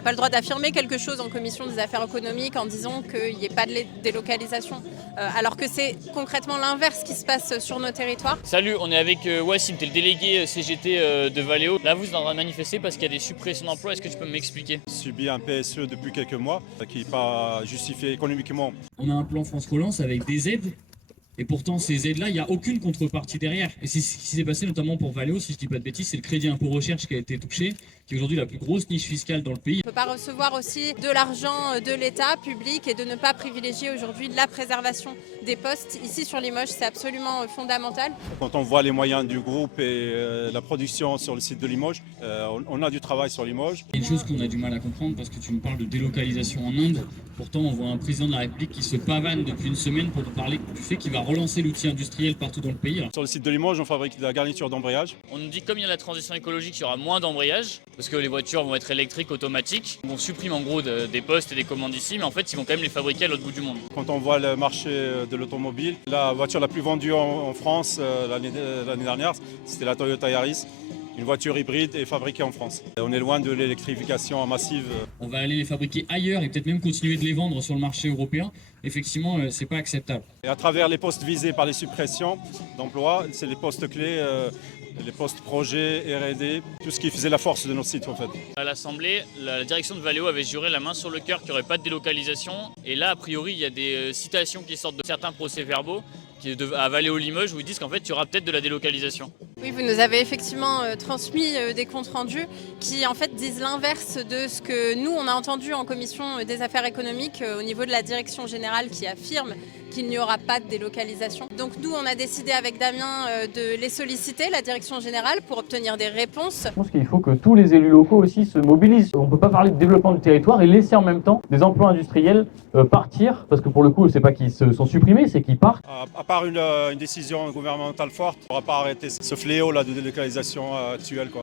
n'a pas le droit d'affirmer quelque chose en commission des affaires économiques en disant qu'il n'y ait pas de délocalisation, alors que c'est concrètement l'inverse qui se passe sur nos territoires. Salut, on est avec Wassim, tu es le délégué CGT de Valeo. Là, vous êtes en train de manifester parce qu'il y a des suppressions d'emplois. Est-ce que tu peux m'expliquer? Subi un PSE depuis quelques mois qui n'est pas justifié économiquement. On a un plan France Relance avec des aides. Et pourtant, ces aides-là, il n'y a aucune contrepartie derrière. Et c'est ce qui s'est passé notamment pour Valeo, si je ne dis pas de bêtises, c'est le crédit impôt recherche qui a été touché, qui est aujourd'hui la plus grosse niche fiscale dans le pays. On ne peut pas recevoir aussi de l'argent de l'État public et de ne pas privilégier aujourd'hui la préservation des postes. Ici sur Limoges, c'est absolument fondamental. Quand on voit les moyens du groupe et la production sur le site de Limoges, on a du travail sur Limoges. Il y a une chose qu'on a du mal à comprendre parce que tu me parles de délocalisation en Inde. Pourtant, on voit un président de la République qui se pavane depuis une semaine pour nous parler du fait qu'il va relancer l'outil industriel partout dans le pays. Sur le site de Limoges, on fabrique de la garniture d'embrayage. On nous dit que comme il y a la transition écologique, il y aura moins d'embrayage, parce que les voitures vont être électriques, automatiques. On supprime en gros des postes et des commandes ici, mais en fait, ils vont quand même les fabriquer à l'autre bout du monde. Quand on voit le marché de l'automobile, la voiture la plus vendue en France l'année dernière, c'était la Toyota Yaris. Une voiture hybride et fabriquée en France. On est loin de l'électrification massive. On va aller les fabriquer ailleurs et peut-être même continuer de les vendre sur le marché européen. Effectivement, c'est pas acceptable. Et à travers les postes visés par les suppressions d'emplois, c'est les postes clés, les postes projets, R&D, tout ce qui faisait la force de nos sites en fait. À l'Assemblée, la direction de Valeo avait juré la main sur le cœur qu'il n'y aurait pas de délocalisation. Et là, a priori, il y a des citations qui sortent de certains procès-verbaux à Valeo Limoges où ils disent qu'en fait, il y aura peut-être de la délocalisation. Oui, vous nous avez effectivement transmis des comptes rendus qui en fait disent l'inverse de ce que nous on a entendu en commission des affaires économiques au niveau de la direction générale qui affirme qu'il n'y aura pas de délocalisation. Donc nous on a décidé avec Damien de les solliciter, la direction générale, pour obtenir des réponses. Je pense qu'il faut que tous les élus locaux aussi se mobilisent. On ne peut pas parler de développement du territoire et laisser en même temps des emplois industriels partir, parce que pour le coup, c'est pas qu'ils se sont supprimés, c'est qu'ils partent. À part une décision gouvernementale forte, on ne pourra pas arrêter ce fléau là de délocalisation actuel, quoi.